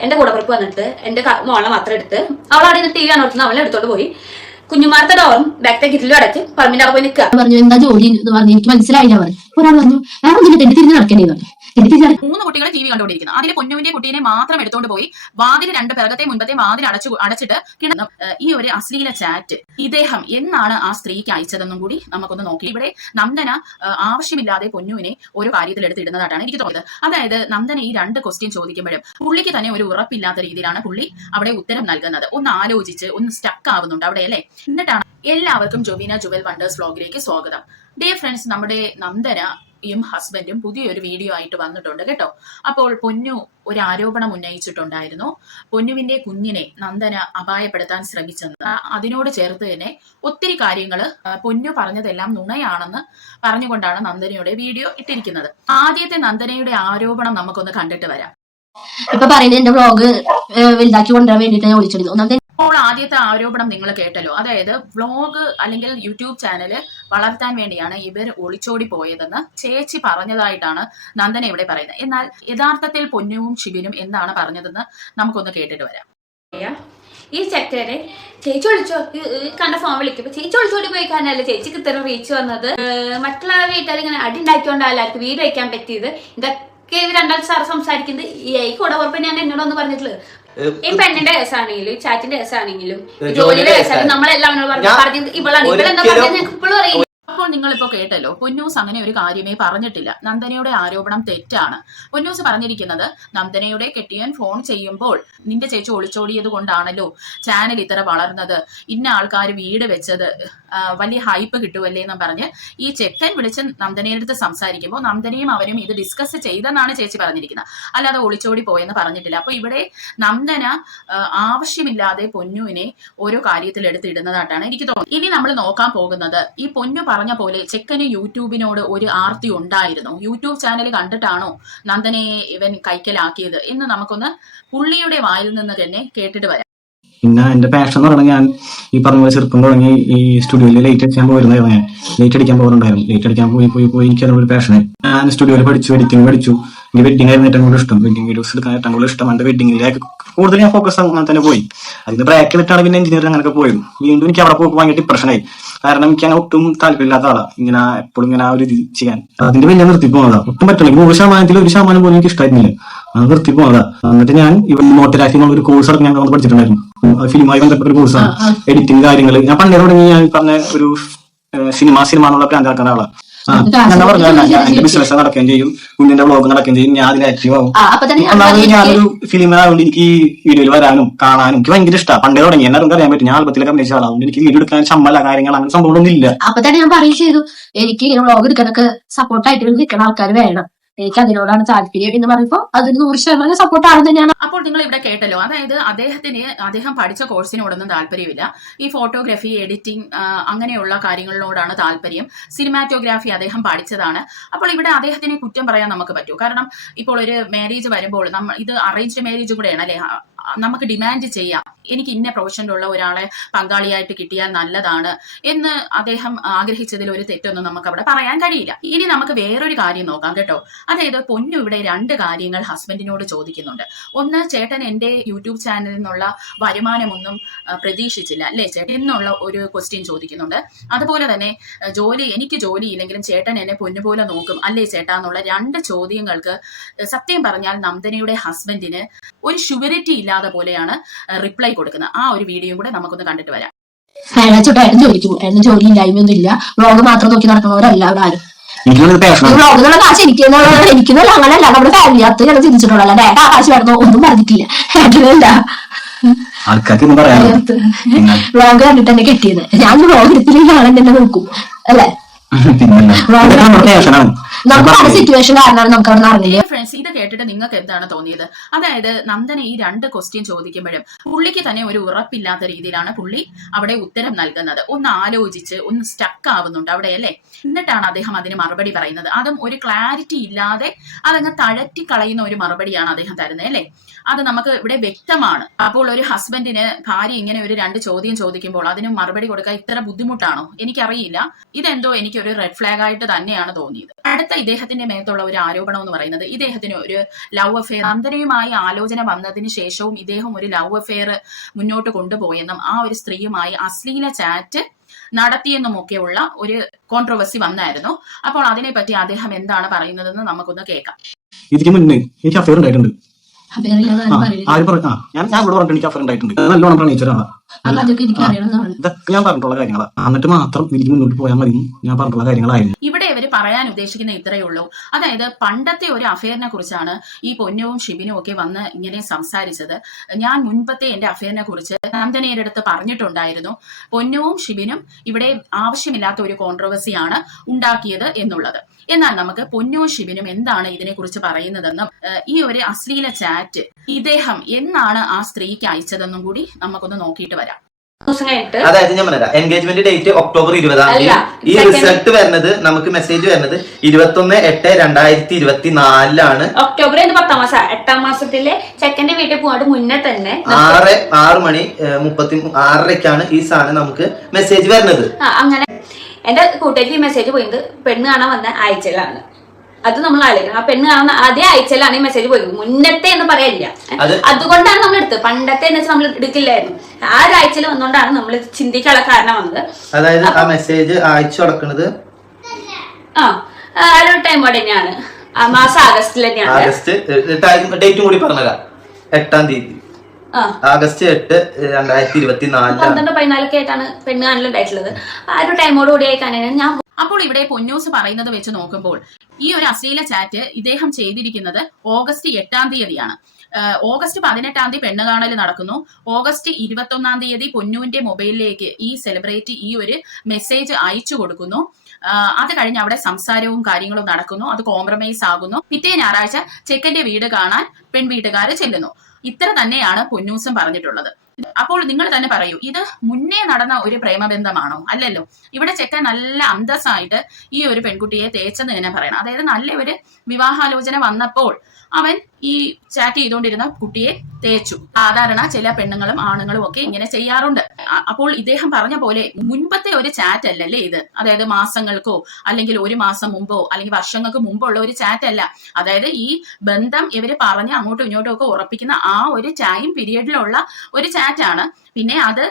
എന്റെ കൂടെ പുറപ്പ് വന്നിട്ട് എന്റെ മോളെ മാത്രം എടുത്ത് അവളവിടെ നിന്ന് ടി വി കാണുന്നത് അവളെ എടുത്തോണ്ട് പോയി. കുഞ്ഞുമാർത്തെ ഡോറും ബാക്കത്തെ കിറ്റിലും അടച്ച് പറമ്പിന്റെ അവിടെ പോയി നിൽക്കുക പറഞ്ഞു എന്താ ജോലി? എന്ന് പറഞ്ഞു എനിക്ക് മനസ്സിലായില്ല പറഞ്ഞു ഒരാൾ പറഞ്ഞു ഞാൻ തെണ്ടി തിരിഞ്ഞ് നടക്കേണ്ടി പറഞ്ഞു മൂന്ന് കുട്ടികളെ ജീവി കണ്ടുകൊണ്ടിരിക്കുന്നു. അതിലെ പൊന്നുവിന്റെ കുട്ടീനെ മാത്രം എടുത്തോണ്ട് പോയി വാതിൽ രണ്ട് പിറകത്തെ മുൻപത്തെ വാതിൽ അടച്ചു അടച്ചിട്ട് കിടന്നു. ഈ ഒരു അശ്ലീല ചാറ്റ് ഇദ്ദേഹം എന്നാണ് ആ സ്ത്രീക്ക് അയച്ചതെന്നും കൂടി നമുക്കൊന്ന് നോക്കി. ഇവിടെ നന്ദന ആവശ്യമില്ലാതെ പൊന്നുവിനെ ഒരു കാര്യത്തിൽ എടുത്തിടുന്നതായിട്ടാണ് എനിക്ക് തോന്നുന്നത് അതായത് നന്ദന ഈ രണ്ട് ക്വസ്റ്റ്യൻ ചോദിക്കുമ്പോഴും പുള്ളിക്ക് തന്നെ ഒരു ഉറപ്പില്ലാത്ത രീതിയിലാണ് പുള്ളി അവിടെ ഉത്തരം നൽകുന്നത്. ഒന്ന് ആലോചിച്ച് ഒന്ന് സ്റ്റക്ക് ആവുന്നുണ്ട് അവിടെ അല്ലേ? എന്നിട്ടാണ് എല്ലാവർക്കും ജൊബീന ജുവൽ വണ്ടേഴ്സ് വ്ലോഗിലേക്ക് സ്വാഗതം. ഡിയർ ഫ്രണ്ട്സ് നമ്മുടെ നന്ദനയും ഹസ്ബൻഡും പുതിയൊരു വീഡിയോ ആയിട്ട് വന്നിട്ടുണ്ട് കേട്ടോ. അപ്പോൾ പൊന്നു ഒരു ആരോപണം ഉന്നയിച്ചിട്ടുണ്ടായിരുന്നു. പൊന്നുവിന്റെ കുഞ്ഞിനെ നന്ദന അപായപ്പെടുത്താൻ ശ്രമിച്ചെന്ന്. അതിനോട് ചേർത്ത് തന്നെ ഒത്തിരി കാര്യങ്ങൾ പൊന്നു പറഞ്ഞതെല്ലാം നുണയാണെന്ന് പറഞ്ഞുകൊണ്ടാണ് നന്ദനയുടെ വീഡിയോ ഇട്ടിരിക്കുന്നത്. ആദ്യത്തെ നന്ദനയുടെ ആരോപണം നമുക്കൊന്ന് കണ്ടിട്ട് വരാം. ഇപ്പൊ പറയുന്നത് എന്റെ വ്ളോഗ് വലുതാക്കി കൊണ്ടുവരാൻ വേണ്ടിട്ട് ഞാൻ വിളിച്ചിരുന്നു. ഒന്നാമത്തെ അപ്പോൾ ആദ്യത്തെ ആരോപണം നിങ്ങൾ കേട്ടല്ലോ. അതായത് വ്ലോഗ് അല്ലെങ്കിൽ യൂട്യൂബ് ചാനൽ വളർത്താൻ വേണ്ടിയാണ് ഇവർ ഒളിച്ചോടി പോയതെന്ന് ചേച്ചി പറഞ്ഞതായിട്ടാണ് നന്ദന ഇവിടെ പറയുന്നത്. എന്നാൽ യഥാർത്ഥത്തിൽ പൊന്നുവും ശിവനും എന്താണ് പറഞ്ഞതെന്ന് നമുക്കൊന്ന് കേട്ടിട്ട് വരാം. ഈ ചെക്കനെ ചേച്ചി ഈ കണ്ട ഫോൺ വിളിക്കുമ്പോ ചേച്ചി വിളിച്ചോടി പോയി കാരണല്ലേ ചേച്ചിക്ക് ഇത്ര റീച്ച് വന്നത്? മറ്റുള്ള വീട്ടുകാർ ഇങ്ങനെ അടി ഉണ്ടാക്കിയോണ്ടാണ് എല്ലാവർക്കും വീട് വയ്ക്കാൻ പറ്റിയത്. ഇതൊക്കെ ഇവർ രണ്ടാൾ സാർ സംസാരിക്കുന്നത്. ഈ കൂടെ ഉറപ്പ് ഞാൻ എന്നോടൊന്ന് പറഞ്ഞിട്ടുള്ളത്. ഈ പെണ്ണിന്റെ കേസാണെങ്കിലും ചാറ്റിന്റെ കേസാണെങ്കിലും ജോലിയുടെ കേസാണെങ്കിലും നമ്മളെല്ലാം അവനോട് പറഞ്ഞു ഇവളാണ്. ഇവളെന്താ പറഞ്ഞത് ഇപ്പോഴും അറിയില്ല. അപ്പോൾ നിങ്ങളിപ്പോ കേട്ടല്ലോ പൊന്നൂസ് അങ്ങനെ ഒരു കാര്യമേ പറഞ്ഞിട്ടില്ല. നന്ദനയുടെ ആരോപണം തെറ്റാണ്. പൊന്നൂസ് പറഞ്ഞിരിക്കുന്നത് നന്ദനയുടെ കെട്ടിയൻ ഫോൺ ചെയ്യുമ്പോൾ നിന്റെ ചേച്ചി ഒളിച്ചോടിയത് കൊണ്ടാണല്ലോ ചാനൽ ഇത്ര വളർന്നത്. ഇന്ന ആൾക്കാർ വീട് വെച്ചത് വലിയ ഹൈപ്പ് കിട്ടുമല്ലേ എന്ന് പറഞ്ഞ് ഈ ചെക്കൻ വിളിച്ച് നന്ദനയുടെ അടുത്ത് സംസാരിക്കുമ്പോൾ നന്ദനയും അവരും ഇത് ഡിസ്കസ് ചെയ്തെന്നാണ് ചേച്ചി പറഞ്ഞിരിക്കുന്നത്. അല്ലാതെ ഒളിച്ചോടി പോയെന്ന് പറഞ്ഞിട്ടില്ല. അപ്പൊ ഇവിടെ നന്ദന ആവശ്യമില്ലാതെ പൊന്നുവിനെ ഓരോ കാര്യത്തിൽ എടുത്തിടുന്നതായിട്ടാണ് എനിക്ക് തോന്നുന്നത്. ഇനി നമ്മൾ നോക്കാൻ പോകുന്നത് ഈ പൊന്നു പറഞ്ഞ പോലെ ചെക്കന് യൂട്യൂബിനോട് ഒരു ആർത്തി ഉണ്ടായിരുന്നു. യൂട്യൂബ് ചാനൽ കണ്ടിട്ടാണോ നന്ദനയെ ഇവൻ കൈക്കലാക്കിയത് എന്ന് നമുക്കൊന്ന് പുള്ളിയുടെ വായിൽ നിന്ന് തന്നെ കേട്ടിട്ട് വരാം. പിന്നെ എന്റെ പാഷൻ എന്ന് പറയുന്നത് ഞാൻ ഈ പറഞ്ഞ പോലെ ചെറുപ്പം തുടങ്ങി ഈ സ്റ്റുഡിയോയിൽ ലൈറ്റ് അടിക്കാൻ പോയിരുന്നായിരുന്നു ഞാൻ. ലൈറ്റ് അടിക്കാൻ പോകുന്നുണ്ടായിരുന്നു ലൈറ്റ് അടിക്കാൻ പോയി പോയി പോയി എനിക്ക് അതിനൊരു പാഷനായി ഞാൻ സ്റ്റുഡിയോയിൽ പഠിച്ചു എഡിറ്റിംഗ് പഠിച്ചു. എനിക്ക് വെഡിങ് ആയിരുന്നു ഏറ്റവും കൂടുതൽ ഇഷ്ടം. വെഡിങ് വീഡിയോസ് എടുക്കാൻ ഏറ്റവും കൂടുതൽ ഇഷ്ടം. എന്റെ വെഡിങ്ങിലേക്ക് കൂടുതൽ ഞാൻ ഫോക്കസ് അങ്ങനെ തന്നെ പോയി. അതിന് ബ്രേക്ക് എടുത്താണ് പിന്നെ എഞ്ചിനീയറിംഗ് അങ്ങനെയൊക്കെ പോയത്. വീണ്ടും എനിക്ക് അവിടെ പോയി ഭയങ്കര ഡിപ്രഷനായി കാരണം എനിക്ക് അങ്ങനെ ഒട്ടും താല്പര്യമില്ലാത്ത ആളാ. ഇങ്ങനെ എപ്പോഴും ഇങ്ങനെ ആ ഒരു ചെയ്യാൻ. അതിന്റെ വലിയ നിർത്തി പോകുന്നതാ ഒട്ടും പറ്റില്ല നൂറ് ശതമാനത്തിൽ ഒരു ശതമാനം പോലും എനിക്ക് ഇഷ്ടമായിരുന്നില്ല നിർത്തി പോകുന്നതാ എന്നിട്ട് ഞാൻ ഇവൻ നോട്ടരാക്കി എന്നുള്ള ഒരു കോഴ്സ് ഞാൻ പഠിച്ചിട്ടുണ്ടായിരുന്നു. ഫിലിമായി ബന്ധപ്പെട്ട ഒരു കോഴ്സാണ് എഡിറ്റിംഗ് കാര്യങ്ങൾ ഞാൻ പണ്ടേ തുടങ്ങി ഞാൻ പറഞ്ഞ ഒരു സിനിമ സിനിമ എന്നുള്ള പ്രാന്ത് നടക്കുന്ന ആളാണ് ഞാൻ പറഞ്ഞല്ല ഞാൻ എന്റെ ബിസിനസ് നടക്കുകയും ചെയ്യും. കുഞ്ഞിന്റെ ബ്ലോഗ് നടക്കുകയും ചെയ്യും. ഞാൻ അതിൽ ആക്റ്റീവ് ആവും. ഒന്നാമത് ഞാനൊരു ഫിലിം ആയതുകൊണ്ട് എനിക്ക് വീഡിയോയിൽ വരാനും കാണാനും എനിക്ക് ഭയങ്കര ഇഷ്ടമാണ് പണ്ടേ തുടങ്ങി. എല്ലാവർക്കും അറിയാൻ പറ്റും. ഞാൻ ആൽബത്തിലൊക്കെ അഭിനയിച്ച ആളാണ് എനിക്ക് വീഡിയോ എടുക്കാൻ ശമ്പല കാര്യങ്ങൾ അങ്ങനെ സംഭവമൊന്നും ഇല്ല. അപ്പൊ തന്നെ ഞാൻ പറയും ചെയ്തു. എനിക്ക് ഇങ്ങനെ ബ്ലോഗ് എടുക്കാനൊക്കെ സപ്പോർട്ടായിട്ട് നിൽക്കുന്ന ആൾക്കാർ വേണം. എനിക്ക് അതിനോടാണ് താല്പര്യം എന്ന് പറയുമ്പോൾ അതൊരു നൂറ് ശതമാനം സപ്പോർട്ട് ആണ് തന്നെയാണ് അപ്പോൾ നിങ്ങൾ ഇവിടെ കേട്ടല്ലോ. അതായത് അദ്ദേഹത്തിന് അദ്ദേഹം പഠിച്ച കോഴ്സിനോടൊന്നും താല്പര്യമില്ല. ഈ ഫോട്ടോഗ്രാഫി എഡിറ്റിംഗ് അങ്ങനെയുള്ള കാര്യങ്ങളിലോടാണ് താല്പര്യം. സിനിമാറ്റോഗ്രാഫി അദ്ദേഹം പഠിച്ചതാണ്. അപ്പോൾ ഇവിടെ അദ്ദേഹത്തിനെ കുറ്റം പറയാൻ നമുക്ക് പറ്റൂ. കാരണം ഇപ്പോൾ ഒരു മാരേജ് വരുമ്പോൾ നമ്മൾ ഇത് അറേഞ്ച്ഡ് മാരേജ് കൂടെയാണ് അല്ലെ? നമുക്ക് ഡിമാൻഡ് ചെയ്യാം. എനിക്ക് ഇന്ന പ്രൊഫഷനിലുള്ള ഒരാളെ പങ്കാളിയായിട്ട് കിട്ടിയാൽ നല്ലതാണ് എന്ന് അദ്ദേഹം ആഗ്രഹിച്ചതിൽ ഒരു തെറ്റൊന്നും നമുക്ക് അവിടെ പറയാൻ കഴിയില്ല. ഇനി നമുക്ക് വേറൊരു കാര്യം നോക്കാം കേട്ടോ. അതായത് പൊന്നു ഇവിടെ രണ്ട് കാര്യങ്ങൾ ഹസ്ബൻഡിനോട് ചോദിക്കുന്നുണ്ട്. ഒന്ന് ചേട്ടൻ എന്റെ യൂട്യൂബ് ചാനലിൽ നിന്നുള്ള വരുമാനമൊന്നും പ്രതീക്ഷിച്ചില്ല അല്ലേ? ചേട്ടൻ എന്നുള്ള ഒരു ക്വസ്റ്റ്യൻ ചോദിക്കുന്നുണ്ട്. അതുപോലെ തന്നെ ജോലി എനിക്ക് ജോലി ഇല്ലെങ്കിലും ചേട്ടൻ എന്നെ പൊന്നു പോലെ നോക്കും. അല്ലേ ചേട്ടാ? എന്നുള്ള രണ്ട് ചോദ്യങ്ങൾക്ക് സത്യം പറഞ്ഞാൽ നന്ദനയുടെ ഹസ്ബൻഡിന് ഒരു ഷുവരിറ്റി ഇല്ലാതെ പോലെയാണ് റിപ്ലൈ കൊടുക്കുന്നത്. ആ ഒരു വീഡിയോയും കൂടെ നമുക്കൊന്ന് കണ്ടിട്ട് വരാം. അയാളെ ചുട്ടും ഏട്ടൻ ജോലിക്ക് പോകും ഏട്ടന് ജോലി ഇല്ലായ്മയൊന്നും ഇല്ല വ്ളോഗ് മാത്രം നോക്കി നടക്കുന്നവരല്ല അവിടെ ആരും. കാശ് എനിക്കുന്നല്ല അങ്ങനെയല്ല നമ്മുടെ ഫാമിലി ഞാൻ ചിന്തിച്ചിട്ടുള്ള അല്ലാതെ ഏട്ടാ കാശ് വേണമെന്നോ ഒന്നും പറഞ്ഞിട്ടില്ല. ഏട്ടനല്ല. ആൾക്കാർക്ക് ഒന്നും പറയാനില്ല പിന്നെ? വ്ളോഗ് കണ്ടിട്ട് എന്നെ കെട്ടിയത്. ഞാൻ വ്ളോഗ് എടുത്തില്ലെങ്കിൽ നോക്കും. അല്ലേ? നമുക്ക് പല സിറ്റുവേഷൻ കാരണമാണ് നമുക്ക് അവിടെ നടന്നില്ല ഫ്രണ്ട്സ് ഇത് കേട്ടിട്ട് നിങ്ങൾക്ക് എന്താണ് തോന്നിയത്? അതായത് നന്ദന ഈ രണ്ട് ക്വസ്റ്റ്യൻ ചോദിക്കുമ്പോഴും പുള്ളിക്ക് തന്നെ ഒരു ഉറപ്പില്ലാത്ത രീതിയിലാണ് പുള്ളി അവിടെ ഉത്തരം നൽകുന്നത്. ഒന്ന് ആലോചിച്ച് ഒന്ന് സ്റ്റക്ക് ആവുന്നുണ്ട് അവിടെ അല്ലേ? എന്നിട്ടാണ് അദ്ദേഹം അതിന് മറുപടി പറയുന്നത്. അതും ഒരു ക്ലാരിറ്റി ഇല്ലാതെ അതങ്ങ് തഴറ്റി കളയുന്ന ഒരു മറുപടിയാണ് അദ്ദേഹം തരുന്നത് അല്ലേ? അത് നമുക്ക് ഇവിടെ വ്യക്തമാണ്. അപ്പോൾ ഒരു ഹസ്ബൻഡിന് ഭാര്യ ഇങ്ങനെ ഒരു രണ്ട് ചോദ്യം ചോദിക്കുമ്പോൾ അതിന് മറുപടി കൊടുക്കാൻ ഇത്ര ബുദ്ധിമുട്ടാണോ? എനിക്കറിയില്ല. ഇതെന്തോ എനിക്കൊരു റെഡ് ഫ്ലാഗ് ആയിട്ട് തന്നെയാണ് തോന്നിയത്. അടുത്ത ഇദ്ദേഹത്തിന്റെ മേത്തുള്ള ഒരു ആരോപണം എന്ന് പറയുന്നത് ഇദ്ദേഹത്തിന് ഒരു ലവ് അഫെയർ അന്തരയുമായി ആലോചന വന്നതിന് ശേഷവും ഇദ്ദേഹം ഒരു ലവ് അഫെയർ മുന്നോട്ട് കൊണ്ടുപോയെന്നും ആ ഒരു സ്ത്രീയുമായി അശ്ലീല ചാറ്റ് നടത്തിയെന്നുമൊക്കെയുള്ള ഒരു കോൺട്രവേഴ്സി വന്നായിരുന്നു. അപ്പോൾ അതിനെപ്പറ്റി അദ്ദേഹം എന്താണ് പറയുന്നതെന്ന് നമുക്കൊന്ന് കേൾക്കാം. ഇതിക്ക് മുന്നേ എനിക്ക് അഫെയർ ഉണ്ടായിട്ടുണ്ട്. ഞാൻ ഞാൻ ഇവിടെ പറഞ്ഞിട്ട് എനിക്ക് ആ ഉണ്ടായിട്ടുണ്ട്. ആയിട്ടുണ്ട് നല്ലോണം പ്രണയിച്ചൊരാളാ ആ കഥയൊക്കെ എനിക്ക് അറിയണമെന്നാണ് ഇതൊക്കെ ഞാൻ പറഞ്ഞിട്ടുള്ള കാര്യങ്ങളാ. എന്നിട്ട് മാത്രം എനിക്ക് മുന്നോട്ട് പോയാൽ മതി. ഞാൻ പറഞ്ഞിട്ടുള്ള കാര്യങ്ങളായിരുന്നു. ഇവിടെ ഇവർ പറയാൻ ഉദ്ദേശിക്കുന്ന ഇത്രയേ ഉള്ളൂ. അതായത് പണ്ടത്തെ ഒരു അഫെയറിനെ കുറിച്ചാണ് ഈ പൊന്നവും ഷിബിനും ഒക്കെ വന്ന് ഇങ്ങനെ സംസാരിച്ചത്. ഞാൻ മുൻപത്തെ എന്റെ അഫെയറിനെ കുറിച്ച് നന്ദനയുടെ അടുത്ത് പറഞ്ഞിട്ടുണ്ടായിരുന്നു. പൊന്നവും ഷിബിനും ഇവിടെ ആവശ്യമില്ലാത്ത ഒരു കോൺട്രവേഴ്സിയാണ് ഉണ്ടാക്കിയത് എന്നുള്ളത്. എന്നാൽ നമുക്ക് പൊന്നു ഷിബിനും എന്താണ് ഇതിനെക്കുറിച്ച് പറയുന്നതെന്നും ഈ ഒരു അശ്ലീല ചാറ്റ് ഇദ്ദേഹം എന്നാണ് ആ സ്ത്രീക്ക് അയച്ചതെന്നും കൂടി നമുക്കൊന്ന് നോക്കിയിട്ട് വരാം. അതായത് ഞാൻ പറഞ്ഞ എൻഗേജ്മെന്റ് ഡേറ്റ് ഒക്ടോബർ ഇരുപതാം തീയതി. ഈ റിസൾട്ട് വരുന്നത് നമുക്ക് മെസ്സേജ് വരുന്നത് ഇരുപത്തൊന്ന് എട്ട് രണ്ടായിരത്തി ഇരുപത്തി നാലിലാണ് ഒക്ടോബർ പത്താം മാസം? എട്ടാം മാസത്തിലെ സെക്കൻഡ് വീട്ടിൽ പോകാണ്ട് മുന്നേ തന്നെ ആറ് ആറ് മണി മുപ്പത്തി ആറരക്കാണ് ആറരയ്ക്കാണ് ഈ സാധനം നമുക്ക് മെസ്സേജ് വരുന്നത്. അങ്ങനെ. എന്റെ കൂട്ടുകാരിക്ക് ഈ മെസ്സേജ് പോയത് പെണ്ണ് കാണാൻ വന്ന ആഴ്ചയിലാണ്. അത് നമ്മൾ ആലോചിക്കണം. ആ പെണ്ണ് കാണുന്ന അതേ ആഴ്ചയിലാണ് ഈ മെസ്സേജ് പോയത്. മുന്നത്തെ എന്ന് പറയാനില്ല അത് അതുകൊണ്ടാണ് നമ്മൾ എടുത്തത്. പണ്ടത്തെ എന്ന് വെച്ചാൽ നമ്മൾ എടുക്കില്ലായിരുന്നു. ആ ഒരാഴ്ചയിൽ വന്നുകൊണ്ടാണ് നമ്മൾ ചിന്തിക്കാനുള്ള കാരണം വന്നത്. അതായത് ആ മെസ്സേജ് അയച്ചു കൊടുക്കുന്നത് ആ ആ ഒരു ടൈം തന്നെയാണ്. ആ മാസം ആഗസ്റ്റിൽ തന്നെയാണ്. ആഗസ്റ്റ് ഡേറ്റും കൂടി പറഞ്ഞുതരാം എട്ടാം തീയതി. ആഗസ്റ്റ് എട്ട് രണ്ടായിരത്തി ഇരുപത്തി നാലിലാണ് പന്ത്രണ്ട് പതിനാലൊക്കെ ആയിട്ടാണ് പെണ്ണ് കാണലുണ്ടായിട്ടുള്ളത്. ആ ഒരു ടൈമോട് കൂടി ആയിട്ടാണ് ഞാൻ അപ്പോൾ ഇവിടെ പൊന്നൂസ് പറയുന്നത് വെച്ച് നോക്കുമ്പോൾ ഈ ഒരു അശ്ലീല ചാറ്റ് ഇദ്ദേഹം ചെയ്തിരിക്കുന്നത് ഓഗസ്റ്റ് എട്ടാം തീയതിയാണ്. ഓഗസ്റ്റ് പതിനെട്ടാം തീയതി പെണ്ണ് കാണൽ നടക്കുന്നു. ഓഗസ്റ്റ് ഇരുപത്തൊന്നാം തീയതി പൊന്നുവിന്റെ മൊബൈലിലേക്ക് ഈ സെലിബ്രിറ്റി ഈ ഒരു മെസ്സേജ് അയച്ചു കൊടുക്കുന്നു. അത് കഴിഞ്ഞ് അവിടെ സംസാരവും കാര്യങ്ങളും നടക്കുന്നു. അത് കോംപ്രമൈസ് ആകുന്നു. പിറ്റേ ഞായറാഴ്ച ചെക്കന്റെ വീട് കാണാൻ പെൺവീട്ടുകാർ ചെല്ലുന്നു. ഇത്ര തന്നെയാണ് പൊന്നൂസും പറഞ്ഞിട്ടുള്ളത്. അപ്പോൾ നിങ്ങൾ തന്നെ പറയൂ ഇത് മുന്നേ നടന്ന ഒരു പ്രേമബന്ധമാണോ? അല്ലല്ലോ. ഇവിടെ ചെക്കൻ നല്ല അന്തസ്സായിട്ട് ഈ ഒരു പെൺകുട്ടിയെ തേച്ചെന്ന് തന്നെ പറയണം. അതായത് നല്ല ഒരു വിവാഹാലോചന വന്നപ്പോൾ അവൻ ഈ ചാറ്റ് ചെയ്തുകൊണ്ടിരുന്ന കുട്ടിയെ തേച്ചു. സാധാരണ ചില പെണ്ണുങ്ങളും ആണുങ്ങളും ഒക്കെ ഇങ്ങനെ ചെയ്യാറുണ്ട്. അപ്പോൾ ഇദ്ദേഹം പറഞ്ഞ പോലെ മുൻപത്തെ ഒരു ചാറ്റ് അല്ലല്ലേ ഇത്? അതായത് മാസങ്ങൾക്കോ അല്ലെങ്കിൽ ഒരു മാസം മുമ്പോ അല്ലെങ്കിൽ വർഷങ്ങൾക്ക് മുമ്പോ ഉള്ള ഒരു ചാറ്റ് അല്ല. അതായത് ഈ ബന്ധം ഇവർ പറഞ്ഞ് അങ്ങോട്ടും ഇങ്ങോട്ടും ഒക്കെ ഉറപ്പിക്കുന്ന ആ ഒരു ടൈം പീരീഡിലുള്ള ഒരു ചാറ്റാണ് പിന്നെ അത്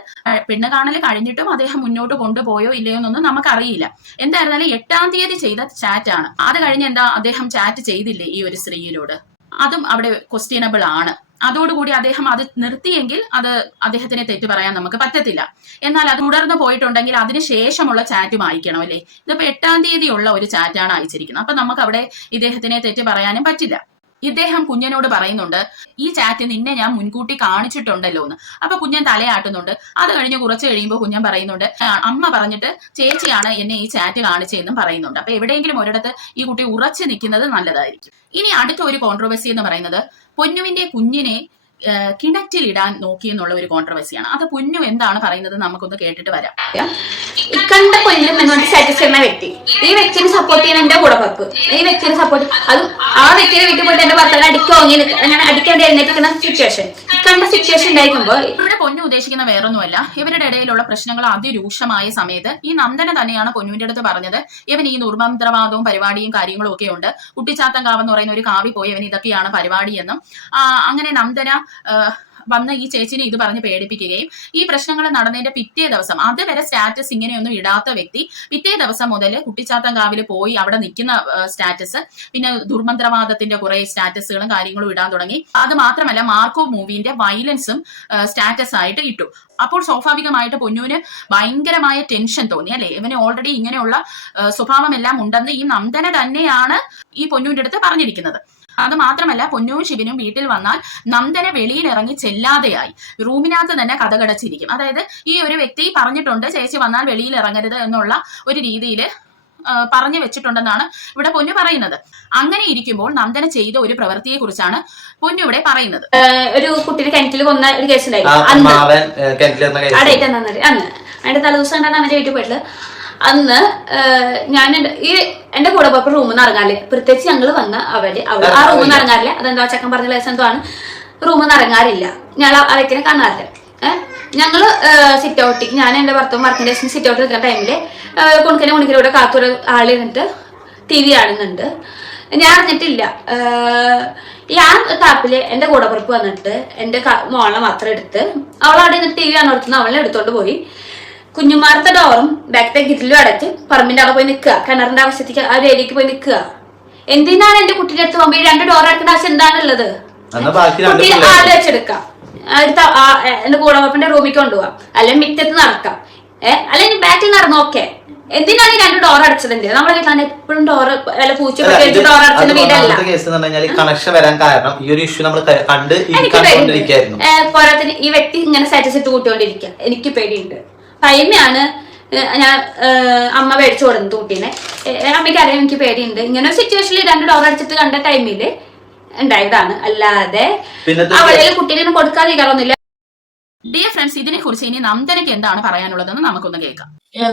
പെണ്ണ് കാണൽ കഴിഞ്ഞിട്ടും അദ്ദേഹം മുന്നോട്ട് കൊണ്ടുപോയോ ഇല്ലയോ എന്നൊന്നും നമുക്കറിയില്ല. എന്തായിരുന്നാലും എട്ടാം തീയതി ചെയ്ത ചാറ്റാണ് അത് കഴിഞ്ഞ് എന്താ അദ്ദേഹം ചാറ്റ് ചെയ്തില്ലേ ഈ ഒരു സ്ത്രീയിലോട്? അതും അവിടെ ക്വസ്റ്റ്യനബിൾ ആണ്. അതോടുകൂടി അദ്ദേഹം അത് നിർത്തിയെങ്കിൽ അത് അദ്ദേഹത്തിനെ തെറ്റു പറയാൻ നമുക്ക് പറ്റത്തില്ല. എന്നാൽ അത് തുടർന്ന് പോയിട്ടുണ്ടെങ്കിൽ അതിന് ശേഷമുള്ള ചാറ്റും അയക്കണം അല്ലേ? ഇതിപ്പോ എട്ടാം തീയതി ഉള്ള ഒരു ചാറ്റാണ് അയച്ചിരിക്കുന്നത്. അപ്പൊ നമുക്ക് അവിടെ ഇദ്ദേഹത്തിനെ തെറ്റു പറയാനും പറ്റില്ല. ഇദ്ദേഹം കുഞ്ഞനോട് പറയുന്നുണ്ട് ഈ ചാറ്റ് നിന്നെ ഞാൻ മുൻകൂട്ടി കാണിച്ചിട്ടുണ്ടല്ലോ എന്ന് അപ്പൊ കുഞ്ഞൻ തലയാട്ടുന്നുണ്ട്. അത് കഴിഞ്ഞ് കുറച്ച് കഴിയുമ്പോൾ കുഞ്ഞൻ പറയുന്നുണ്ട് അമ്മ പറഞ്ഞിട്ട് ചേച്ചിയാണ് എന്നെ ഈ ചാറ്റ് കാണിച്ചതെന്നും പറയുന്നുണ്ട്. അപ്പൊ എവിടെയെങ്കിലും ഒരിടത്ത് ഈ കുട്ടി ഉറച്ചു നിൽക്കുന്നത് നല്ലതായിരിക്കും. ഇനി അടുത്ത ഒരു കോൺട്രവേഴ്സി എന്ന് പറയുന്നത് പൊന്നുവിന്റെ കുഞ്ഞിനെ കിണറ്റിലിടാൻ നോക്കി എന്നുള്ള ഒരു കോൺട്രവേഴ്സിയാണ് അത് പൊന്നു എന്താണ് പറയുന്നത് നമുക്കൊന്ന് കേട്ടിട്ട് വരാം. കണ്ട പൊന്നും എന്നോട് സാറ്റിസ്ഫൈ ചെയ്യുന്ന വ്യക്തി ഈ വ്യക്തിനെ സപ്പോർട്ട് ചെയ്യുന്ന എന്റെ കൂടെ പപ്പ് ഈ വ്യക്തിനെ സപ്പോർട്ട് അത് ആ വ്യക്തിയുടെ വീട്ടിൽ പോയിട്ട് എന്റെ ഭർത്താവിനെ അടിക്കോങ്ങി അങ്ങനെ അടിക്കാണ്ട് എഴുന്നേറ്റിരിക്കുന്ന സിറ്റുവേഷൻ കണ്ട സിറ്റുവേഷൻ ഉണ്ടായിരിക്കുമ്പോൾ ഇവിടെ പൊന്നു ഉദ്ദേശിക്കുന്ന വേറൊന്നുമല്ല. ഇവരുടെ ഇടയിലുള്ള പ്രശ്നങ്ങൾ അതിരൂക്ഷമായ സമയത്ത് ഈ നന്ദന തന്നെയാണ് പൊന്നുവിന്റെ അടുത്ത് പറഞ്ഞത്. ഇവൻ ഈ നിർമന്ത്രവാദവും പരിപാടിയും കാര്യങ്ങളും ഒക്കെ ഉണ്ട്. കുട്ടിച്ചാത്തങ്കാവ് എന്ന് പറയുന്ന ഒരു കാവി പോയി ഇവൻ ഇതൊക്കെയാണ് പരിപാടി എന്നും അങ്ങനെ നന്ദന വന്ന് ഈ ചേച്ചിനെ ഇത് പറഞ്ഞ് പേടിപ്പിക്കുകയും ഈ പ്രശ്നങ്ങൾ നടന്നതിന്റെ പിറ്റേ ദിവസം അതുവരെ സ്റ്റാറ്റസ് ഇങ്ങനെയൊന്നും ഇടാത്ത വ്യക്തി പിറ്റേ ദിവസം മുതൽ കുട്ടിച്ചാത്തങ്കാവിൽ പോയി അവിടെ നിൽക്കുന്ന സ്റ്റാറ്റസ് പിന്നെ ദുർമന്ത്രവാദത്തിന്റെ കുറെ സ്റ്റാറ്റസുകളും കാര്യങ്ങളും ഇടാൻ തുടങ്ങി. അത് മാത്രമല്ല മാർക്കോ മൂവിന്റെ വയലൻസും സ്റ്റാറ്റസ് ആയിട്ട് ഇട്ടു. അപ്പോൾ സ്വാഭാവികമായിട്ട് പൊന്നൂന് ഭയങ്കരമായ ടെൻഷൻ തോന്നി അല്ലെ? ഇവന് ഓൾറെഡി ഇങ്ങനെയുള്ള സ്വഭാവമെല്ലാം ഉണ്ടെന്ന് ഈ നന്ദന തന്നെയാണ് ഈ പൊന്നൂന്റെ അടുത്ത് പറഞ്ഞിരിക്കുന്നത്. അത് മാത്രമല്ല പൊന്നും ശിവനും വീട്ടിൽ വന്നാൽ നന്ദന വെളിയിൽ ഇറങ്ങി ചെല്ലാതെയായി. റൂമിനകത്ത് തന്നെ കഥകടച്ചിരിക്കും അതായത് ഈ ഒരു വ്യക്തി പറഞ്ഞിട്ടുണ്ട് ചേച്ചി വന്നാൽ വെളിയിൽ ഇറങ്ങരുത് എന്നുള്ള ഒരു രീതിയിൽ പറഞ്ഞു വെച്ചിട്ടുണ്ടെന്നാണ് ഇവിടെ പൊന്നു പറയുന്നത്. അങ്ങനെ ഇരിക്കുമ്പോൾ നന്ദന ചെയ്ത ഒരു പ്രവൃത്തിയെ കുറിച്ചാണ് പൊന്നു ഇവിടെ പറയുന്നത്. ഒരു കുട്ടിയുടെ കിണറ്റിൽ കൊന്ന ഒരു കേസ് ആ ഉണ്ടായിരുന്നു അന്ന് അതിന്റെ തലേദിവസം ഉണ്ടാണ് അവന്റെ വീട്ടിൽ പോയിട്ടുള്ളത്. അന്ന് ഞാൻ ഈ എന്റെ കൂടെ പോയപ്പോ റൂമിൽ നിന്ന് ഇറങ്ങാറില്ലേ പ്രത്യേകിച്ച് ഞങ്ങൾ വന്ന അവർ അവർ ആ റൂമിൽ നിന്ന് ഇറങ്ങാറില്ല അതെന്താ ചക്കൻ പറഞ്ഞ ലേസം എന്തോ ആണ്. റൂമിൽ നിന്ന് ഇറങ്ങാറില്ല ഞങ്ങൾ അവയ്ക്കിനെ കാണാറില്ല. ഏഹ് ഞങ്ങൾ സിറ്റ് ഔട്ടിക്ക് ഞാൻ എന്റെ ഭർത്താവും ശേഷം സിറ്റ് ഔട്ടിൽ നിൽക്കുന്ന ടൈമിൽ കുണുക്കനെ കുണിക്കലൂടെ കാത്തൊരു ആളിരുന്നിട്ട് ടി വി കാണുന്നുണ്ട്. ഞാൻ അറിഞ്ഞിട്ടില്ല. ഞാൻ ടാപ്പിൽ എന്റെ കൂടപ്പുറപ്പ് വന്നിട്ട് എന്റെ ക- മോളെ മാത്രം എടുത്ത് അവൾ അവിടെ നിന്ന് ടി വി കാണുന്ന അവളെ എടുത്തോണ്ട് പോയി. കുഞ്ഞുമാരത്തെ ഡോറും ബാക്കത്തെ ഗിരിലും അടച്ച് പറമ്പിന്റെ അവിടെ പോയി നിൽക്കുക. കിണറിന്റെ ആവശ്യത്തേക്ക് ആ ഏരിയക്ക് പോയി നിൽക്കുക. എന്തിനാണ് എന്റെ കുട്ടിയുടെ അടുത്ത് പോകുമ്പോൾ രണ്ട് ഡോർ അടക്കുന്ന ആവശ്യം എന്താണുള്ളത്? ആലോചിച്ചെടുക്കാം കുട്ടിയെ അടുത്ത എന്റെ കൂടപ്പന്റെ റൂമിൽ കൊണ്ടുപോവാം. അല്ലെങ്കിൽ മിറ്റത്ത് നടക്കാം. ഏഹ് അല്ലെങ്കിൽ ബാക്കിൽ നടന്നു? ഓക്കെ. എന്തിനാണ് ഈ രണ്ട് ഡോർ അടച്ചതിന്റെ നമ്മുടെ വീട്ടിലാണ് എപ്പോഴും ഡോർ അല്ല പൂച്ച ഡോർ അടച്ചതിന്റെ അത് വീടല്ല. കണക്ഷൻ വരാൻ കാരണം ഈ ഒരു ഇഷ്യൂ നമ്മൾ കണ്ട് പോരാത്തിന് ഈ വ്യക്തി ഇങ്ങനെ ഇട്ട് കൂട്ടിക്കൊണ്ടിരിക്കുക. എനിക്ക് പേടിയുണ്ട്. പൈമയാണ് ഞാൻ ഏഹ് അമ്മ മേടിച്ചു കൊടുത്തു കുട്ടീനെ. അമ്മയ്ക്ക് അറിയാം എനിക്ക് പേടിയുണ്ട്. ഇങ്ങനെ ഒരു സിറ്റുവേഷനിൽ രണ്ട് ഡോർ അടിച്ചിട്ട് കണ്ട ടൈമിൽ ഉണ്ടായതാണ്. അല്ലാതെ അവളെ കുട്ടീനെ കൊടുക്കാതിരിക്കാറൊന്നുമില്ല. ഡിയർ ഫ്രണ്ട്സ് ഇതിനെ കുറിച്ച് ഇനി നന്ദനയ്ക്ക് എന്താണ് പറയാനുള്ളതെന്ന് നമുക്കൊന്ന് കേൾക്കാം.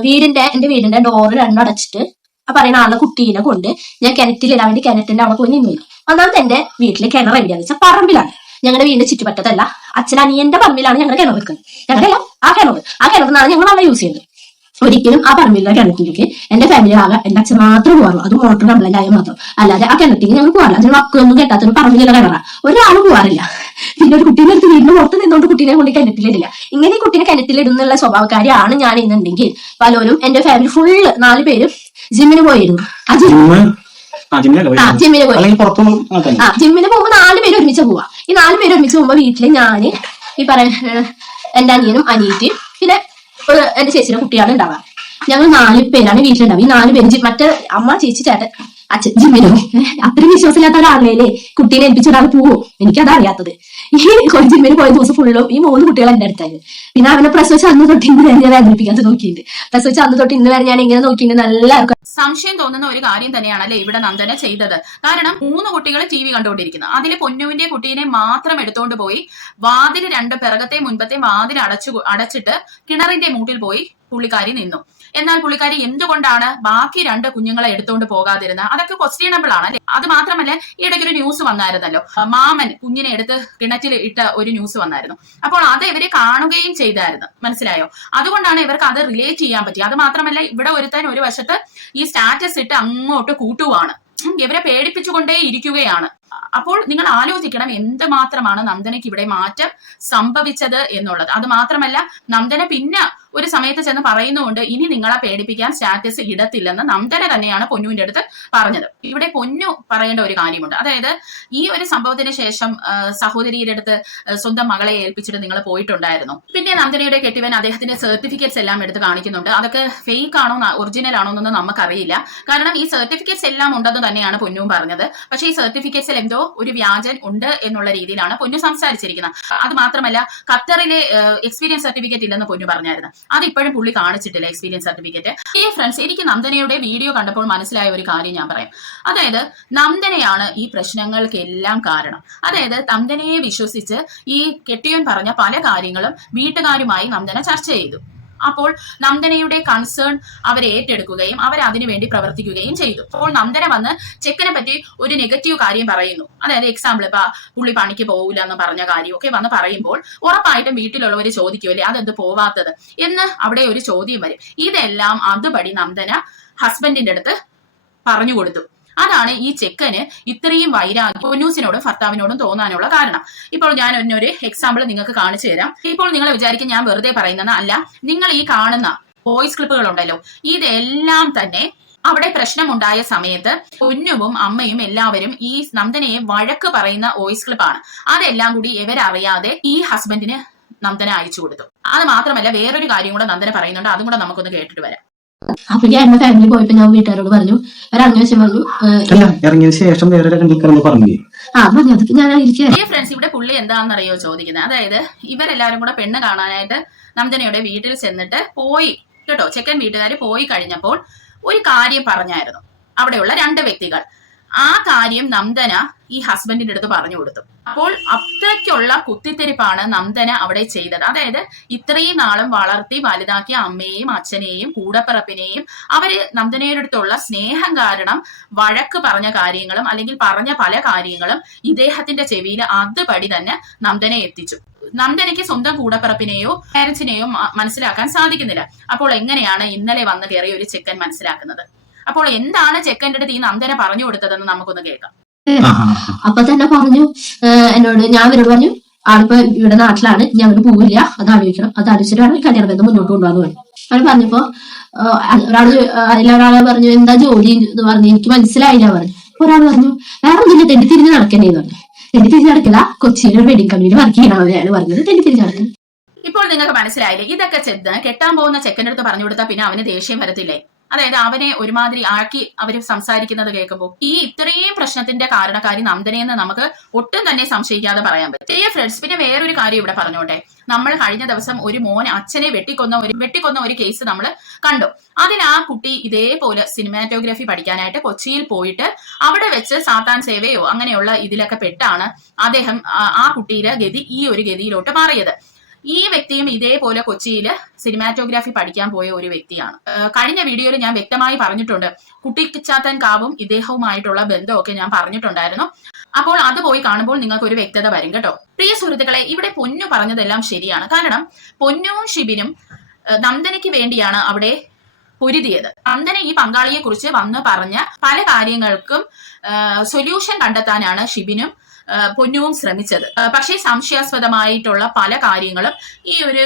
വീടിന്റെ എന്റെ വീടിന്റെ ഡോറ് രണ്ടടച്ചിട്ട് അപ്പൊ ആ പറയുന്ന ആളെ കുട്ടീനെ കൊണ്ട് ഞാൻ കിണറ്റിലിടാൻ വേണ്ടി കിണറ്റിന്റെ അവിടെ പോയി നിന്നു. ഒന്നാമത്തെ എന്റെ വീട്ടിലെ കിണർ എവിടെയാന്ന് വെച്ചാൽ പറമ്പിലാണ്. ഞങ്ങളുടെ വീടിന്റെ ചുറ്റുപറ്റത്തല്ല അച്ഛൻ അനിയന്റെ പറമ്പിലാണ് ഞങ്ങളുടെ കിണർ വെക്കുന്നത് ഞങ്ങളുടെ ആ കിണർ ആ കിണറിനാണ് ഞങ്ങൾ വെള്ളം യൂസ് ചെയ്യുന്നത്. ഒരിക്കലും ആ പറമ്പിലെ കിണറ്റിലേക്ക് എന്റെ ഫാമിലി ആകെ എന്റെ അച്ഛൻ മാത്രം പോകാറുള്ളൂ അത് മോട്ടർ കംപ്ലൈന്റ് ആയ മാത്രം. അല്ലാതെ ആ കിണറ്റിലേക്ക് ഞങ്ങൾ പോകാറില്ല അതിന് മക്കൊന്നും കെട്ടാത്തൊരു പറമ്പിലുള്ള കിണറ. ഒരാളും പോകാറില്ല പിന്നെ ഒരു കുട്ടീനെ എടുത്ത് വീടിന് പുറത്ത് നിന്നുകൊണ്ട് കുട്ടീനെ കൊണ്ട് കിണറ്റിലിടില്ല ഇങ്ങനെ ഈ കുട്ടീനെ കിണറ്റിലിടുന്നുള്ള സ്വഭാവക്കാരിയാണ് ഞാൻ ഇന്നുണ്ടെങ്കിൽ. പലരും എന്റെ ഫാമിലി ഫുള്ള് നാല് പേരും ജിമ്മിന് പോയിരുന്നു. ആ ജിമ്മ് ജിമ്മിന് പോയി. ആ ജിമ്മിന് പോകുമ്പോ നാല് പേര് ഒരുമിച്ച് പോവാ. ഈ നാല് പേര് ഒരുമിച്ച് പോകുമ്പോ വീട്ടിൽ ഞാൻ ഈ പറയുന്ന എന്റെ അനിയനും അനിയത്തിയും പിന്നെ ഒരു എന്റെ ചേച്ചിയുടെ കുട്ടിയാണ് ഉണ്ടാവുക. ഞങ്ങൾ നാല് പേരാണ് വീട്ടിലുണ്ടാവുക. ഈ നാല് പേര് മറ്റേ അമ്മ ചേച്ചി ചേട്ടൻ. അച്ഛൻ ജിമ്മിനോ അത്രയും വിശ്വാസമില്ലാത്ത ഒരാളല്ലേ കുട്ടീനെ ഏൽപ്പിച്ച ഒരാൾ അറിയാത്തത് ഈ ജിമ്മിന് പോയ ദിവസം ഫുള്ളും ഈ മൂന്ന് കുട്ടികൾ എന്റെ അടുത്തായിരുന്നു. പിന്നെ അവനെ പ്രസവിച്ച് അന്ന് തൊട്ട് ഇന്ന് ഞാൻ വേദനിപ്പിക്കാൻ നോക്കിയിട്ടുണ്ട്. പ്രസവിച്ച് അന്ന് തൊട്ട് ഇന്ന് വരെ ഞാൻ ഇങ്ങനെ നോക്കിയിട്ടുണ്ട്. നല്ല സംശയം തോന്നുന്ന ഒരു കാര്യം തന്നെയാണ് അല്ലെ ഇവിടെ നന്ദന ചെയ്തത്. കാരണം മൂന്ന് കുട്ടികൾ ടി വി കണ്ടുകൊണ്ടിരിക്കുന്നു. അതിൽ പൊന്നുവിന്റെ കുട്ടീനെ മാത്രം എടുത്തുകൊണ്ട് പോയി. വാതിൽ രണ്ട് പിറകത്തെ മുൻപത്തെ വാതിൽ അടച്ചു അടച്ചിട്ട് കിണറിന്റെ മൂട്ടിൽ പോയി പുള്ളിക്കാരി നിന്നു. എന്നാൽ പുള്ളിക്കാരി എന്തുകൊണ്ടാണ് ബാക്കി രണ്ട് കുഞ്ഞുങ്ങളെ എടുത്തുകൊണ്ട് പോകാതിരുന്നത് അതൊക്കെ ക്വസ്റ്റ്യനബിൾ ആണ് അല്ലെ? അത് മാത്രമല്ല ഇടയ്ക്ക് ഒരു ന്യൂസ് വന്നായിരുന്നല്ലോ. മാമൻ കുഞ്ഞിനെ എടുത്ത് കിണറ്റിൽ ഇട്ട ഒരു ന്യൂസ് വന്നായിരുന്നു. അപ്പോൾ അത് ഇവർ കാണുകയും ചെയ്തായിരുന്നു. മനസ്സിലായോ? അതുകൊണ്ടാണ് ഇവർക്ക് അത് റിലേറ്റ് ചെയ്യാൻ പറ്റി അത് മാത്രമല്ല ഇവിടെ ഒരുത്തൻ ഒരു വശത്ത് ഈ സ്റ്റാറ്റസ് ഇട്ട് അങ്ങോട്ട് കൂട്ടുവാണ്. ഇവരെ പേടിപ്പിച്ചുകൊണ്ടേ ഇരിക്കുകയാണ് അപ്പോൾ നിങ്ങൾ ആലോചിക്കണം എന്തുമാത്രമാണ് നന്ദനയ്ക്ക് ഇവിടെ മാറ്റം സംഭവിച്ചത് എന്നുള്ളത്. അത് മാത്രമല്ല നന്ദന പിന്നെ ഒരു സമയത്ത് ചെന്ന് പറയുന്നുണ്ട് ഇനി നിങ്ങളെ പേടിപ്പിക്കാൻ സ്റ്റാറ്റസ് ഇടത്തില്ലെന്ന് നന്ദന തന്നെയാണ് പൊന്നുവിന്റെ അടുത്ത് പറഞ്ഞത്. ഇവിടെ പൊന്നു പറയേണ്ട ഒരു കാര്യമുണ്ട്. അതായത് ഈ ഒരു സംഭവത്തിന് ശേഷം സഹോദരിയുടെ അടുത്ത് സ്വന്തം മകളെ ഏൽപ്പിച്ചിട്ട് നിങ്ങൾ പോയിട്ടുണ്ടായിരുന്നു. പിന്നെ നന്ദനയുടെ കെട്ടിവൻ അദ്ദേഹത്തിന്റെ സർട്ടിഫിക്കറ്റ്സ് എല്ലാം എടുത്ത് കാണിക്കുന്നുണ്ട്. അതൊക്കെ ഫേക്ക് ആണോ ഒറിജിനൽ ആണോ എന്നൊന്നും നമുക്കറിയില്ല. കാരണം ഈ സർട്ടിഫിക്കറ്റ്സ് എല്ലാം ഉണ്ടെന്ന് തന്നെയാണ് പൊന്നുവും പറഞ്ഞത്. പക്ഷേ ഈ എന്തോ ഒരു വ്യാജൻ ഉണ്ട് എന്നുള്ള രീതിയിലാണ് പൊന്നു സംസാരിച്ചിരിക്കുന്നത്. അത് മാത്രമല്ല ഖത്തറിലെ എക്സ്പീരിയൻസ് സർട്ടിഫിക്കറ്റ് ഇല്ലെന്ന് പൊന്നു പറഞ്ഞായിരുന്നു. അത് ഇപ്പോഴും പുള്ളി കാണിച്ചിട്ടില്ല എക്സ്പീരിയൻസ് സർട്ടിഫിക്കറ്റ് ഈ ഫ്രണ്ട്സ് എനിക്ക് നന്ദനയുടെ വീഡിയോ കണ്ടപ്പോൾ മനസ്സിലായ ഒരു കാര്യം ഞാൻ പറയാം. അതായത് നന്ദനയാണ് ഈ പ്രശ്നങ്ങൾക്കെല്ലാം കാരണം. അതായത് നന്ദനയെ വിശ്വസിച്ച് ഈ കെട്ടിയോൻ പറഞ്ഞ പല കാര്യങ്ങളും വീട്ടുകാരുമായി നന്ദന ചർച്ച ചെയ്തു. അപ്പോൾ നന്ദനയുടെ കൺസേൺ അവർ ഏറ്റെടുക്കുകയും അവർ അതിനുവേണ്ടി പ്രവർത്തിക്കുകയും ചെയ്തു. അപ്പോൾ നന്ദന വന്ന് ചെക്കനെ പറ്റി ഒരു നെഗറ്റീവ് കാര്യം പറയുന്നു. അതായത് എക്സാമ്പിൾ ഇപ്പൊ പുള്ളി പണിക്ക് പോകില്ല എന്ന് പറഞ്ഞ കാര്യമൊക്കെ വന്ന് പറയുമ്പോൾ ഉറപ്പായിട്ടും വീട്ടിലുള്ളവർ ചോദിക്കുമല്ലേ അതെന്ത് പോവാത്തത്? എന്ന് അവിടെ ഒരു ചോദ്യം വരും. ഇതെല്ലാം അതുപടി നന്ദന ഹസ്ബൻഡിന്റെ അടുത്ത് പറഞ്ഞു കൊടുത്തു. അതാണ് ഈ ചെക്കന് ഇത്രയും വൈരാഗ്യം പൊന്നൂസിനോടും ഭർത്താവിനോടും തോന്നാനുള്ള കാരണം. ഇപ്പോൾ ഞാൻ ഒരു എക്സാമ്പിൾ നിങ്ങൾക്ക് കാണിച്ചു തരാം. ഇപ്പോൾ നിങ്ങൾ വിചാരിക്കും ഞാൻ വെറുതെ പറയുന്നത് അല്ല. നിങ്ങൾ ഈ കാണുന്ന വോയിസ് ക്ലിപ്പുകൾ ഉണ്ടല്ലോ. ഇതെല്ലാം തന്നെ അവിടെ പ്രശ്നമുണ്ടായ സമയത്ത് പൊന്നുവും അമ്മയും എല്ലാവരും ഈ നന്ദനയെ വഴക്ക് പറയുന്ന വോയിസ് ക്ലിപ്പാണ് അതെല്ലാം കൂടി ഇവരറിയാതെ ഈ ഹസ്ബൻഡിന് നന്ദന അയച്ചു കൊടുത്തു. അത് മാത്രമല്ല വേറൊരു കാര്യം കൂടെ നന്ദന പറയുന്നുണ്ട്. അതും കൂടെ നമുക്കൊന്ന് കേട്ടിട്ട് വരാം. അപ്പൊ ഞാൻ എന്റെ ഫാമിലി പോയപ്പോ ഞാൻ വീട്ടുകാരോട് പറഞ്ഞു ഒരറിഞ്ഞ വെച്ച് പറഞ്ഞു അല്ല ഇറങ്ങിയതിന് ശേഷം വേറെ രണ്ടിക്കറന്ന് പറഞ്ഞു ആ അതൊക്കെ ഞാൻ ഇരിക്കുക ഫ്രണ്ട്സ് ഇവിടെ പുള്ളി എന്താണെന്നറിയോ ചോദിക്കുന്നത് അതായത് ഇവരെല്ലാരും കൂടെ പെണ്ണ് കാണാനായിട്ട് നന്ദനയുടെ വീട്ടിൽ ചെന്നിട്ട് പോയി കേട്ടോ? ചെക്കൻ വീട്ടുകാർ പോയി കഴിഞ്ഞപ്പോൾ ഒരു കാര്യം പറഞ്ഞായിരുന്നു. അവിടെയുള്ള രണ്ട് വ്യക്തികൾ. ആ കാര്യം നന്ദന ഈ ഹസ്ബൻഡിന്റെ അടുത്ത് പറഞ്ഞു കൊടുത്തു. അപ്പോൾ അത്രയ്ക്കുള്ള കുത്തിത്തിരിപ്പാണ് നന്ദന അവിടെ ചെയ്തത്. അതായത് ഇത്രയും നാളും വളർത്തി വലുതാക്കിയ അമ്മയെയും അച്ഛനെയും കൂടപ്പിറപ്പിനെയും അവർ നന്ദനയുടെ അടുത്തുള്ള സ്നേഹം കാരണം വഴക്ക് പറഞ്ഞ കാര്യങ്ങളും അല്ലെങ്കിൽ പറഞ്ഞ പല കാര്യങ്ങളും ഇദ്ദേഹത്തിന്റെ ചെവിയിൽ അതുപടി തന്നെ നന്ദനെ എത്തിച്ചു. നന്ദനയ്ക്ക് സ്വന്തം കൂടപ്പിറപ്പിനെയോ പാരന്റ്സിനെയോ മനസ്സിലാക്കാൻ സാധിക്കുന്നില്ല. അപ്പോൾ എങ്ങനെയാണ് ഇന്നലെ വന്ന് കയറിയ ഒരു ചെക്കൻ മനസ്സിലാക്കുന്നത്? അപ്പോൾ എന്താണ് ചെക്കന്റെ അടുത്ത് ഈ നന്ദന പറഞ്ഞു കൊടുത്തതെന്ന് നമുക്കൊന്ന് കേൾക്കാം. അപ്പൊ തന്നെ പറഞ്ഞു എന്നോട് ഞാൻ അവരോട് പറഞ്ഞു ആളിപ്പോ ഇവിടെ നാട്ടിലാണ് ഞാൻ അങ്ങോട്ട് പോവില്ല അത് ആലോചിക്കണം അത് ആലോചിച്ചിട്ട് വേണം ഈ കല്യാണ ബന്ധം മുന്നോട്ട് കൊണ്ടുപോകാൻ പറഞ്ഞു. അവർ പറഞ്ഞപ്പോ ഒരാൾ അതിലൊരാളെ പറഞ്ഞു എന്താ ജോലി? എന്ന് പറഞ്ഞു എനിക്ക് മനസ്സിലായില്ല പറഞ്ഞു. അപ്പൊ ഒരാൾ പറഞ്ഞു വേറെ ഒന്നില്ല തെണ്ടി തിരിഞ്ഞ് നടക്കണ്ടേന്ന് പറഞ്ഞു. തെണ്ടി തിരിഞ്ഞ് നടക്കില്ല കൊച്ചിയിൽ ഒരു വെഡിങ് കമ്പനിയിൽ വർക്ക് ചെയ്യണമെന്നാണ് പറഞ്ഞത് തെണ്ടി തിരിഞ്ഞ് നടക്കുന്നത് ഇപ്പോൾ നിങ്ങൾക്ക് മനസ്സിലായില്ലേ? ഇതൊക്കെ ചെന്ന് കെട്ടാൻ പോകുന്ന ചെക്കന്റെ അടുത്ത് പറഞ്ഞു കൊടുത്താൽ പിന്നെ അവന് ദേഷ്യം വരത്തില്ലേ? അതായത് അവനെ ഒരുമാതിരി ആക്കി അവർ സംസാരിക്കുന്നത് കേൾക്കുമ്പോൾ ഈ ഇത്രയും പ്രശ്നത്തിന്റെ കാരണക്കാരി നന്ദനയെന്ന് നമുക്ക് ഒട്ടും തന്നെ സംശയിക്കാതെ പറയാൻ പറ്റും. ചെറിയ ഫ്രണ്ട്സ് പിന്നെ വേറൊരു കാര്യം ഇവിടെ പറഞ്ഞോട്ടെ. നമ്മൾ കഴിഞ്ഞ ദിവസം ഒരു മോൻ അച്ഛനെ വെട്ടിക്കൊന്ന ഒരു വെട്ടിക്കൊന്ന ഒരു കേസ് നമ്മൾ കണ്ടു. അതിന് ആ കുട്ടി ഇതേപോലെ സിനിമാറ്റോഗ്രാഫി പഠിക്കാനായിട്ട് കൊച്ചിയിൽ പോയിട്ട് അവിടെ വെച്ച് സാത്താൻ സേവയോ അങ്ങനെയുള്ള ഇതിലൊക്കെ പെട്ടാണ് അദ്ദേഹം ആ- കുട്ടിയുടെ ഗതി ഈ ഒരു ഗതിയിലോട്ട് മാറിയത്. ഈ വ്യക്തിയും ഇതേപോലെ കൊച്ചിയിൽ സിനിമാറ്റോഗ്രാഫി പഠിക്കാൻ പോയ ഒരു വ്യക്തിയാണ്. കഴിഞ്ഞ വീഡിയോയിൽ ഞാൻ വ്യക്തമായി പറഞ്ഞിട്ടുണ്ട്. കുട്ടിച്ചാത്തൻ കാവും ഇദ്ദേഹവുമായിട്ടുള്ള ബന്ധമൊക്കെ ഞാൻ പറഞ്ഞിട്ടുണ്ടായിരുന്നു. അപ്പോൾ അത് പോയി കാണുമ്പോൾ നിങ്ങൾക്ക് ഒരു വ്യക്തത വരും കേട്ടോ. പ്രിയ സുഹൃത്തുക്കളെ ഇവിടെ പൊന്നു പറഞ്ഞതെല്ലാം ശരിയാണ്. കാരണം പൊന്നും ഷിബിനും നന്ദനയ്ക്ക് വേണ്ടിയാണ് അവിടെ പൊരുതിയത്. നന്ദന ഈ പങ്കാളിയെ കുറിച്ച് വന്ന് പറഞ്ഞ പല കാര്യങ്ങൾക്കും സൊല്യൂഷൻ കണ്ടെത്താനാണ് ഷിബിനും പൊന്നുവും ശ്രമിച്ചത്. പക്ഷേ സംശയാസ്പദമായിട്ടുള്ള പല കാര്യങ്ങളും ഈ ഒരു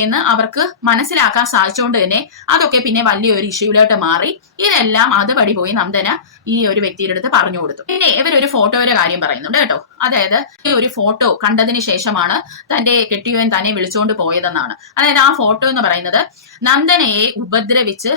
നിന്ന് അവർക്ക് മനസ്സിലാക്കാൻ സാധിച്ചുകൊണ്ട് തന്നെ അതൊക്കെ പിന്നെ വലിയൊരു ഇഷ്യൂലോട്ട് മാറി. ഇതെല്ലാം അതുപടി പോയി നന്ദന ഈ ഒരു വ്യക്തിയുടെ അടുത്ത് പറഞ്ഞു കൊടുത്തു. പിന്നെ ഇവരൊരു ഫോട്ടോയുടെ കാര്യം പറയുന്നുണ്ട് കേട്ടോ. അതായത് ഈ ഒരു ഫോട്ടോ കണ്ടതിന് ശേഷമാണ് തന്റെ കെട്ടിയവൻ തന്നെ വിളിച്ചുകൊണ്ട് പോയതെന്നാണ്. അതായത് ആ ഫോട്ടോ എന്ന് പറയുന്നത് നന്ദനയെ ഉപദ്രവിച്ച്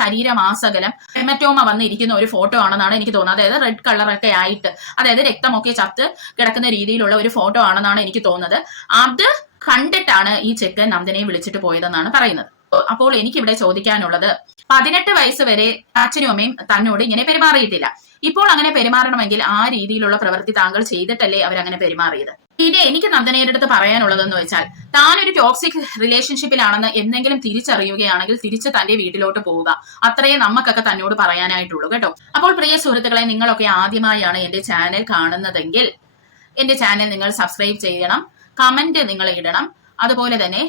ശരീരമാസകലം ഹെമറ്റോമ വന്നിരിക്കുന്ന ഒരു ഫോട്ടോ ആണെന്നാണ് എനിക്ക് തോന്നുന്നത്. അതായത് റെഡ് കളറൊക്കെ ആയിട്ട് അതായത് രക്തമൊക്കെ ചത്ത് കിടക്കുന്ന രീതിയിലുള്ള ഒരു ഫോട്ടോ ആണെന്നാണ് എനിക്ക് തോന്നുന്നത്. അത് കണ്ടിട്ടാണ് ഈ ചെക്കൻ നന്ദനയെ വിളിച്ചിട്ട് പോയതെന്നാണ് പറയുന്നത്. അപ്പോൾ എനിക്കിവിടെ ചോദിക്കാനുള്ളത് പതിനെട്ട് വയസ്സ് വരെ അച്ഛനും അമ്മയും തന്നോട് ഇങ്ങനെ പെരുമാറിയിട്ടില്ല. ഇപ്പോൾ അങ്ങനെ പെരുമാറണമെങ്കിൽ ആ രീതിയിലുള്ള പ്രവൃത്തി താങ്കൾ ചെയ്തിട്ടല്ലേ അവരങ്ങനെ പെരുമാറിയത്? പിന്നെ എനിക്ക് നന്ദനയുടെ അടുത്ത് പറയാനുള്ളതെന്ന് വെച്ചാൽ താൻ ഒരു ടോക്സിക് റിലേഷൻഷിപ്പിലാണെന്ന് എന്തെങ്കിലും തിരിച്ചറിയുകയാണെങ്കിൽ തിരിച്ച് തന്റെ വീട്ടിലോട്ട് പോവുക. അത്രയേ നമുക്കൊക്കെ തന്നോട് പറയാനായിട്ടുള്ളൂ കേട്ടോ. അപ്പോൾ പ്രിയ സുഹൃത്തുക്കളെ നിങ്ങളൊക്കെ ആദ്യമായാണ് എന്റെ ചാനൽ കാണുന്നതെങ്കിൽ എന്റെ ചാനൽ നിങ്ങൾ സബ്സ്ക്രൈബ് ചെയ്യണം. കമന്റ് നിങ്ങൾ ഇടണം. അതുപോലെ തന്നെ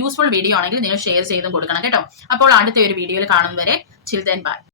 യൂസ്ഫുൾ വീഡിയോ ആണെങ്കിൽ നിങ്ങൾ ഷെയർ ചെയ്തും കൊടുക്കണം കേട്ടോ. അപ്പോൾ അടുത്ത ഒരു വീഡിയോയിൽ കാണും വരെ. Children by